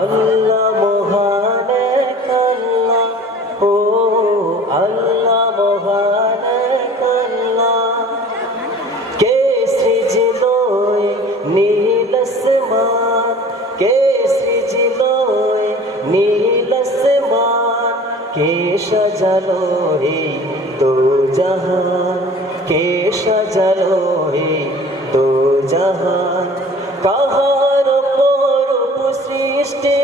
আল্লাহ মহান এক আল্লাহ, ও আল্লাহ মহান এক আল্লাহ, কে সৃজিল নীল আসমান, কে সৃজিল নীল আসমান, কে সাজালো এই দো জাহান, কে সাজালো এই দো জাহান। কাহার পরূপ সৃষ্টি,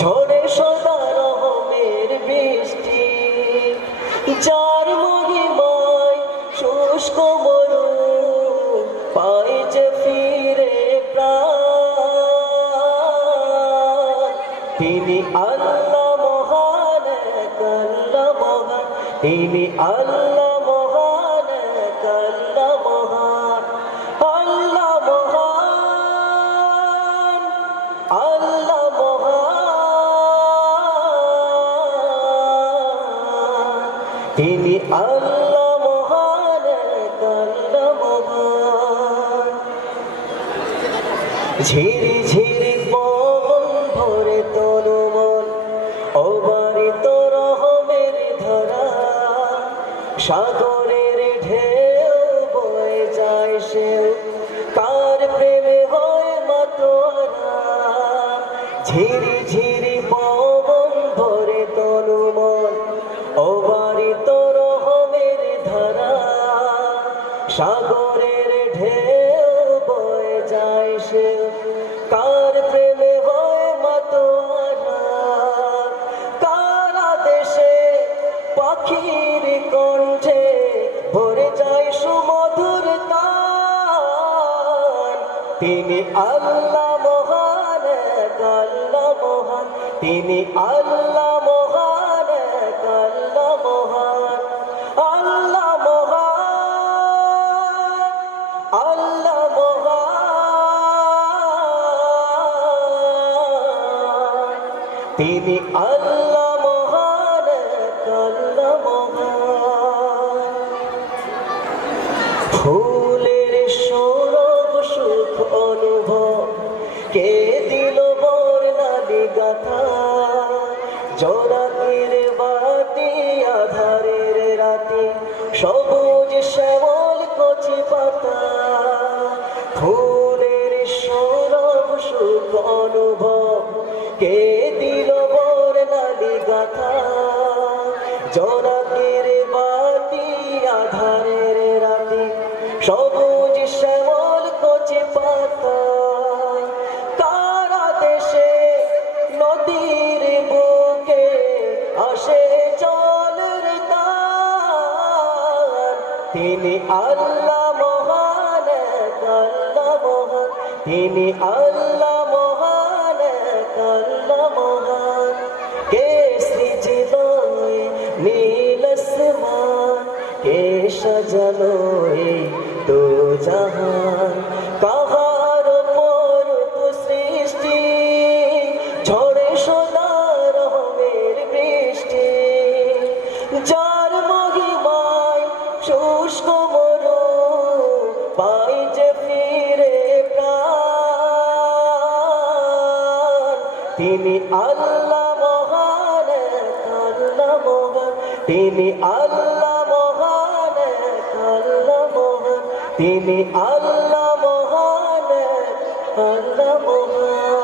ঝরে সদা রহমের বৃষ্টি, যার মহিমায় শুষ্ক মরু পাই যে ফিরে প্রাণ। তিনি আল্লাহ মহান এক আল্লাহ মহান, তিনি আল্লাহ মহান এক আল্লাহ মহান। আল্লাহ মহান, আল্লাহ মহান, তিনি আল্লাহ মহান এক আল্লাহ মহান। ঝিরি ঝিরি পবন ভরে তনু মন, অবারিত রহমের ধারা, সাগরের ঢেউ বয়ে যায় সে, কার প্রেমে হয় মাতোয়ারা। ঝিরি ঝিরি পবন ভরে তনু মন, অবারিত রহমের ধারা, সাগরের ঢেউ বয়ে যায় সে, কার প্রেমে হয় মাতোয়ারা। কারা দেশে পাখির কণ্ঠে ভরে যায় সুমধুর তান। তিনি আল্লাহ মহান এক আল্লাহ মহান, তিনি আল্লাহ মহান এক আল্লাহ মহান। আল্লাহ মহান, আল্লাহ মহান, তিনি আল্লাহ মহান এক আল্লাহ মহান। ফুলের সৌরভ সুখ অনুভব, কে দিল বর্ণালী গাথা, জোনাকির বাতি আধারের রাতে, সবুজ শ্যামল কচি পাতা। ফুলের সৌরভ সুখ অনুভব, কে দিল বর্ণালী গাথা, জোনাকির বাতি আধারের রাতে, সবুজ শ্যামল কচি পাতা। কারা দেশে নদীর বুকে আসে জলের তান। তিনি আল্লাহ মহান এক আল্লাহ মহান, তিনি আল্লাহ মহান এক আল্লাহ মহান। কে সৃজিল নীল আসমান, কে সাজালো এই দো জাহান। কাহার পরূপ সৃষ্টি, ঝরে সদা রহমের বৃষ্টি, যার মহিমায় শুষ্ক মরু পাই যে ফিরে প্রাণ। তিনি আল্লাহ মহান এক আল্লাহ মহান, তিনি আল্লাহ মহান এক আল্লাহ মহান, তিনি আল্লাহ মহান এক আল্লাহ মহান।